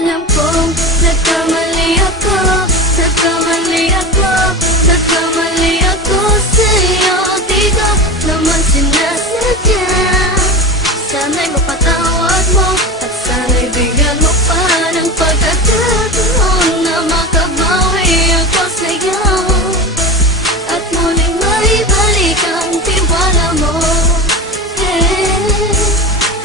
Alam kong nagkamali ako, nagkamali ako, nagkamali ako sa'yo. Di ko naman sinasadya. Sana'y mapatawad mo at sana'y bigyan mo pa ng pagkakataon na makabawi ako sa'yo at muling maibalik ang tiwala mo.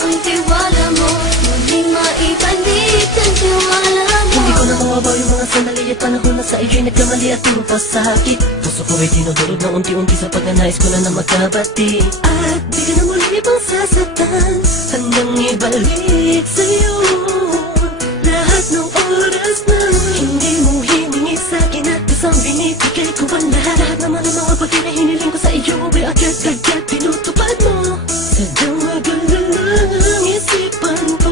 Ang tiwala mo, muling maibalik ang tiwala mo. Hindi ko na mawabaw yung mga sandali at panahon na sa iyo'y nagkamali at puro pasakit. Puso ko ay dinudulog na unti-unti sa pagnanais ko na magkabati. At di ka na muli pang sasaktan, handang ibalik sa'yo lahat ng oras na hindi mo hiningi sa'kin at isang binibigay ko ang lahat. Lahat naman ang mga bagay na hiniling ko sa iyo ay agad-agad tinutupad mo. Sadyang magulang ang isipan ko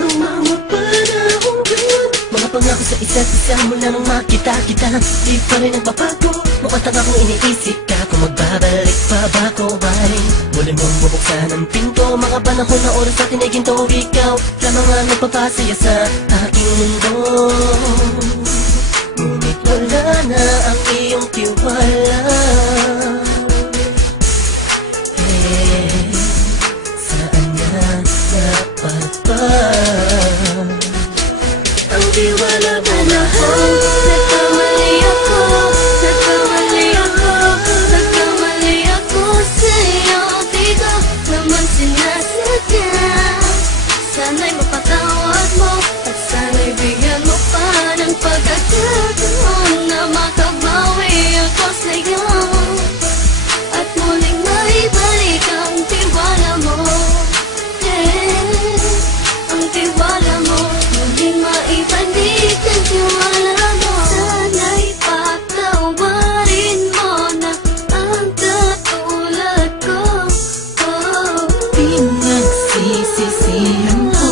ng mga panahon ngayon. Mga pangako sa isa't isa mula nang makita kita, di pa rin nagbabago. Mukhang akong iniisip ka kung magbabalik pa ba ko ay muli mong bubuksan ang pinto. Mga panahon na oras natin ay ginto. Ikaw lamang ang nagpapasaya sa aking mundo. Ngunit wala na ang iyong tiwala. Saan na dapat ba ang tiwala mo na? Nagkamali ako, nagkamali ako, nagkamali ako sa'yo. Di ko naman sinasadya. Sana'y mapatawad mo at sana'y bigyan mo pa ng pagkakataon na makabawi ako sa'yo at muling maibalik ang tiwala mo. Ang tiwala mo, muling maibalik ang tiwala mo. Sana'y patawarin mo na ang katulad ko. Pinagsisisihan ko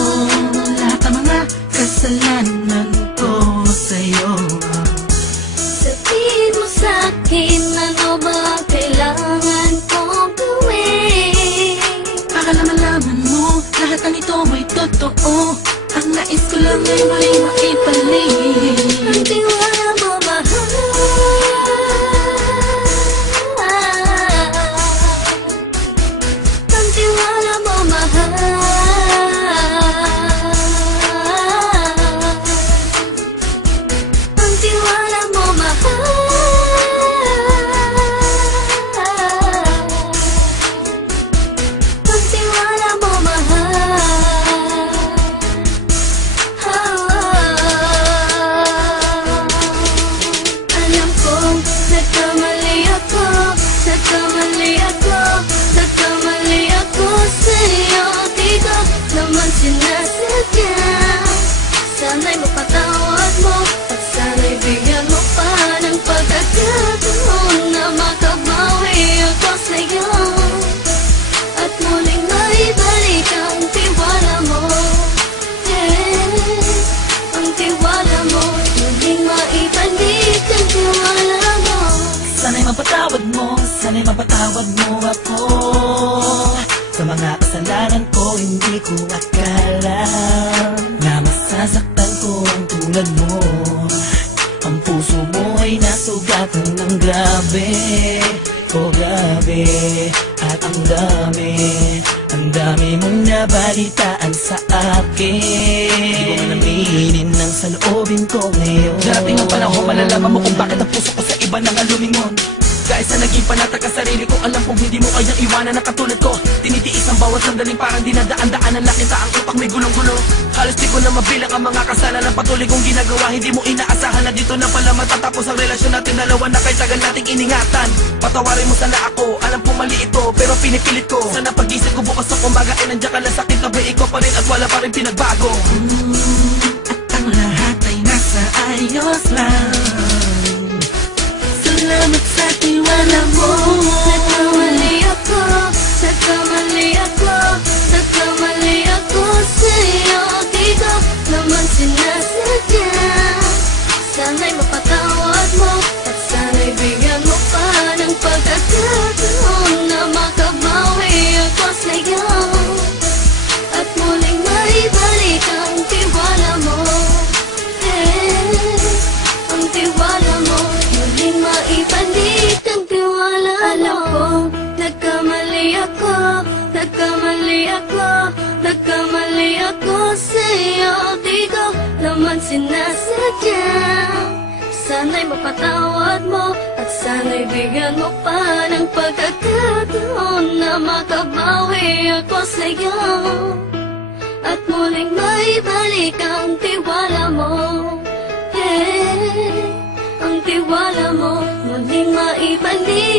lahat ng mga kasalanan ko sa'yo. Sabihin mo sa'kin ano ba ang kailangan kong gawin. Para malaman mo lahat ng ito ay totoo. Ang nais ko lang ay muling maibalik Ang tiwala mo, mahal. Ang tiwala mo, mahal. Ang tiwala mo, mahal. Ang tiwala mo, mahal. Alam kong nagkamali ako, nagkamali ako, nagkamali ako sa'yo. Di ko naman sinasadya. Sana'y mapatawad mo at sana'y bigyan mo pa ng pagkakataon na makabawi ako sa'yo at muling maibalik ang tiwala mo. Ang tiwala mo, muling maibalik ang tiwala mo. Sana'y mapatawad mo, sana'y mapatawad mo ako sa mga kasalanan ko. Hindi ko akala na masasaktan ko ang tulad mo. Ang puso mo ay nasugatan ng grabe, oh grabe. At ang dami mong nabalitaan sa akin. Di ko man aminin ng saloobin ko ngayon. Darating ang panahon, malalaman mo kung bakit ang puso ko sa iba nang alumingon. Dahil sa naging panatag ka sarili ko, alam kong hindi mo kayang iwanan na katulad ko. Tinitiis ang bawat sandaling parang dinadaan-daanan lang kita. Ang utak may gulong-gulo. Halos di ko na mabilang ang mga kasalanan patuloy kong ginagawa. Hindi mo inaasahan na dito na pala matatapos ang relasyon natin dalawa na kahit tagal nating iningatan. Patawarin mo sana ako, alam kong mali ito pero pinipilit ko. Sana pag-isip ko bukas ng umaga ay nandiyan ka lang sa akin, tabi ikaw pa rin at wala pa rin pinagbago. At ang lahat ay nasa ayos lang. Salamat sa tiwala mo. Nagkamali ako, nagkamali ako, nagkamali ako sa'yo. Di ko naman sinasadya. Sana'y mapatawad mo at sana'y bigyan mo pa ng pagkakataon na makabawi ako sa'yo at muling maibalik ang tiwala Nagkamali ako sa'yo. Di ko naman sinasadya. Sana'y mapatawad mo at sana'y bigyan mo pa ng pagkakataon na makabawi ako sa'yo at muling maibalik ang tiwala mo. Hey, ang tiwala mo muling maibalik.